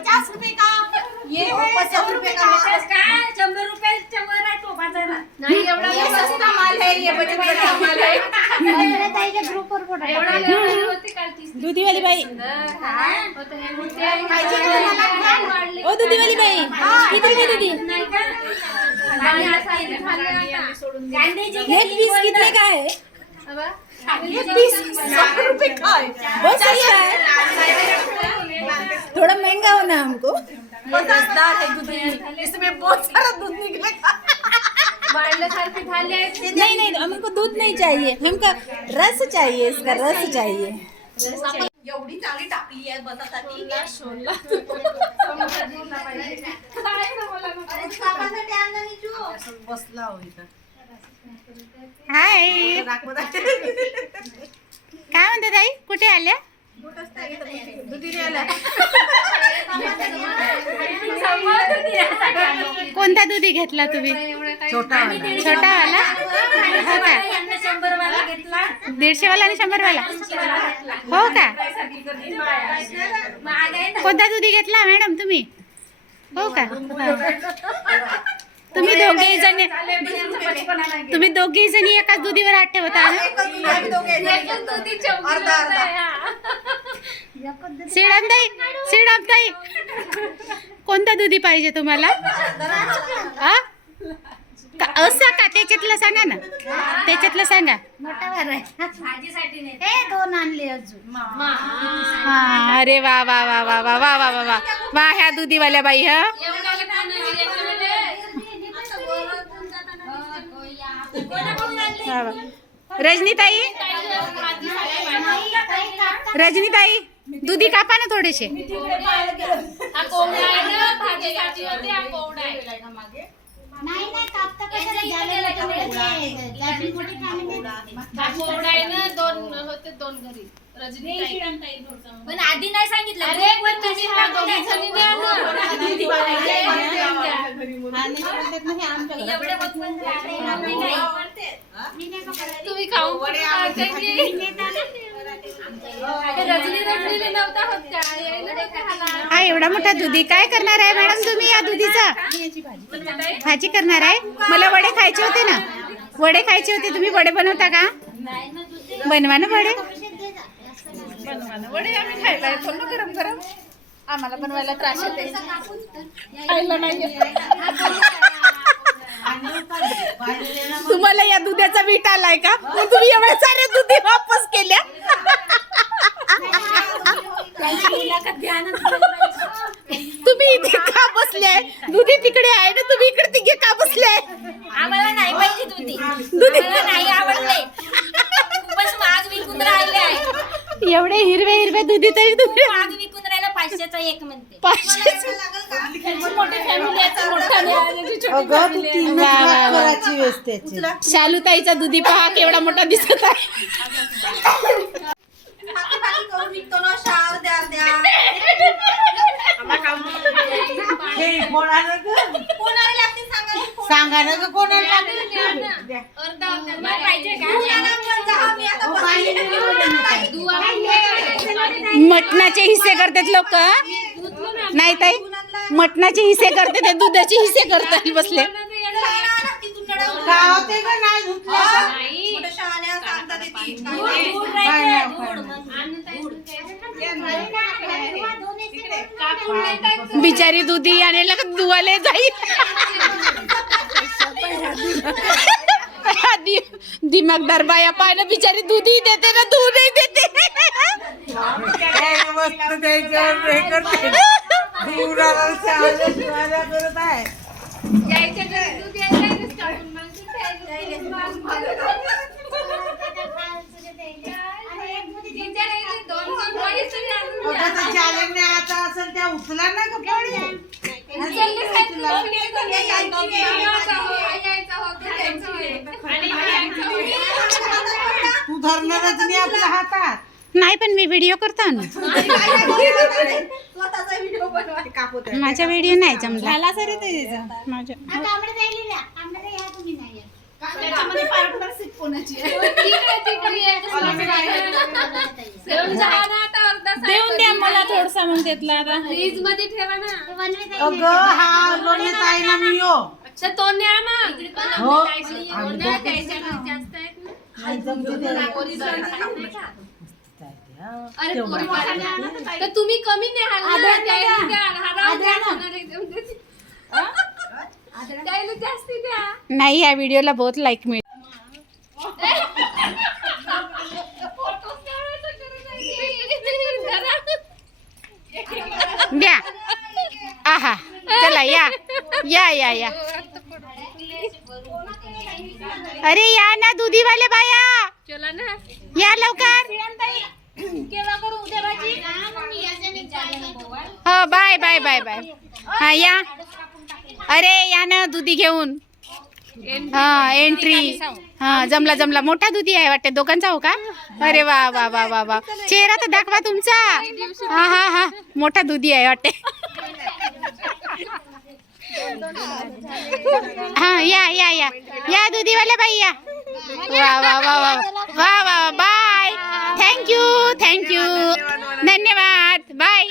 ₹50 का ये है ₹50 का काय 100 रुपयाच्या वर आहे तो बाजारात नहीं एवढा ये सस्ता माल है ये बचत वाला माल है ताईच्या ग्रुपवर फोटो एवढा होती काल 30 दुधीवाली बाई काय होतं हे मोठे आहे ओ दुधीवाली बाई किती रुपये दुधी नाही का आणि आता गांधीजी एक पीस कितने का है ये ₹20 का है बहुत सस्ता है थोड़ा महंगा होना हमको मजेदार है दूध इसमें बहुत सारा दूध निकलेगा वाढल्यासारखे झाले आहेत नहीं नहीं हमको दूध नहीं चाहिए हमको रस चाहिए इसका रस चाहिए एवढी चांगली टाकली आहे बसासाठी बसला हो इथं हाय काय म्हणते ताई कुठे आल्या कोणता दुधी घेतला तुम्ही छोटा वाला हो का 100 वाला घेतला 150 वाला आणि 100 वाला हो का कोणता दुधी घेतला मॅडम तुम्ही हो का तुम्ही दोघे जणी एकाच दुधीवर हात ठेवता ना श्रीरामताई कोणता दुधी पाहिजे तुम्हाला असं का त्याच्यातलं सांगा ना त्याच्यातलं सांगा भाजीसाठी नाही हे 2 आणले अजून हा अरे वा वा वा वा वा वा वा वा वा वा ह्या दुधीवाल्या बाई हा रजनीताई रजनीताई दुधी कापा ना थोडेसे हा कोवडा आहे ना भाजीसाठी होते हा कोवडा आहे नाही कापता कशाला झालेलं त्याची मोठी फॅमिली हा कोवडा आहे ना 2 होते 2 घरी रजनी पण आधी नाही सांगितलं अरे पण तुम्ही हा दोघी जणी द्या ना एवढे होत तुम्ही खाऊन रजनी नव्हता होत का हा एवढा मोठा दुधी काय करणार आहे मॅडम तुम्ही या दुधीचा भाजी करणार आहे मला वडे खायचे होते ना वडे खायचे होते तुम्ही वडे बनवता का बनवा ना वडे वडे आम्ही खायला येतो ना गरम गरम आम्हाला बनवायला त्रास येते खायला नाही तुम्हाला या दुधाचा वीट आलाय का मग तुम्ही एवढ्या साऱ्या दुधी वापस केल्या तुम्ही इथे का बसल्याय दुधी तिकडे आहे ना तुम्ही इकडे तिघे का बसल्याय आम्हाला नाही पाहिजे दुधी दुधी नाही आवडले खूपच महाग विकून राहिले आहे एवढे हिरवे हिरवे दुधी तरी तुम्ही महाग विकून राहिला 500चा एक म्हणते 500 मोठी फॅमिली आहे तर मोठा शालूताईचा दुधी पहा केवढा मोठा दिसत आहे करून निघतो ना शार द्या कोणाला लागते सांगा ना कोणाला पाहिजे का मटणाचे हिस्से करतात लोक नाही ताई मटणाचे हिस्से करते ते दुधाचे हिस्से करतात बसले बिचारी दुधी आणायला दुवाले जाईल दिमागदार बाया पाहिलं बिचारी दुधी देते ना दूध नाही देते आता असेल त्या उचला ना तू धरणारच नाही आपल्या हातात नाही पण मी व्हिडिओ करतो ना स्वतःचा व्हिडिओ बनवायचे कापत माझा व्हिडिओ नाही जमला झाला सरी ते माझ्या आंबे जायले द्या आंबे या तुम्ही नाही या त्याच्यामध्ये पार्टनरशिप कोणाची आहे ठीक आहे, ठीक आहे. ताई. घेऊन जा ना आता अर्धा देऊन द्या मला थोडसा मग त्यातला आता. फ्रीज मध्ये ठेवा ना. तर तो न्या मग. हो. जास्त आहेत ना. अरे पोरी तर तुम्ही कमी न्याल ना. त्याला द्या. त्याला जास्ती द्या. नाही, या व्हिडिओला बहुत लाईक मिळेल. द्या. आहा, चला या या या या. अरे या ना दुधीवाले बाया, चला ना. या लवकर. केव्हा करू उद्या भाजी? हो, बाय बाय बाय बाय. हा या. अरे या ना दुधी घेऊन. हा एंट्री. हा जमला जमला. मोठा दुधी आहे वाटते. दोघांचा हो का? अरे वा वा वा वा वा. चेहरा तर दाखवा तुमचा. हा हा हा मोठा दुधी आहे वाटते. हा या या या या दुधीवाल्या बाई या. वा वा वा वा वा वा. बाय. Thank you thank you. धन्यवाद. बाय.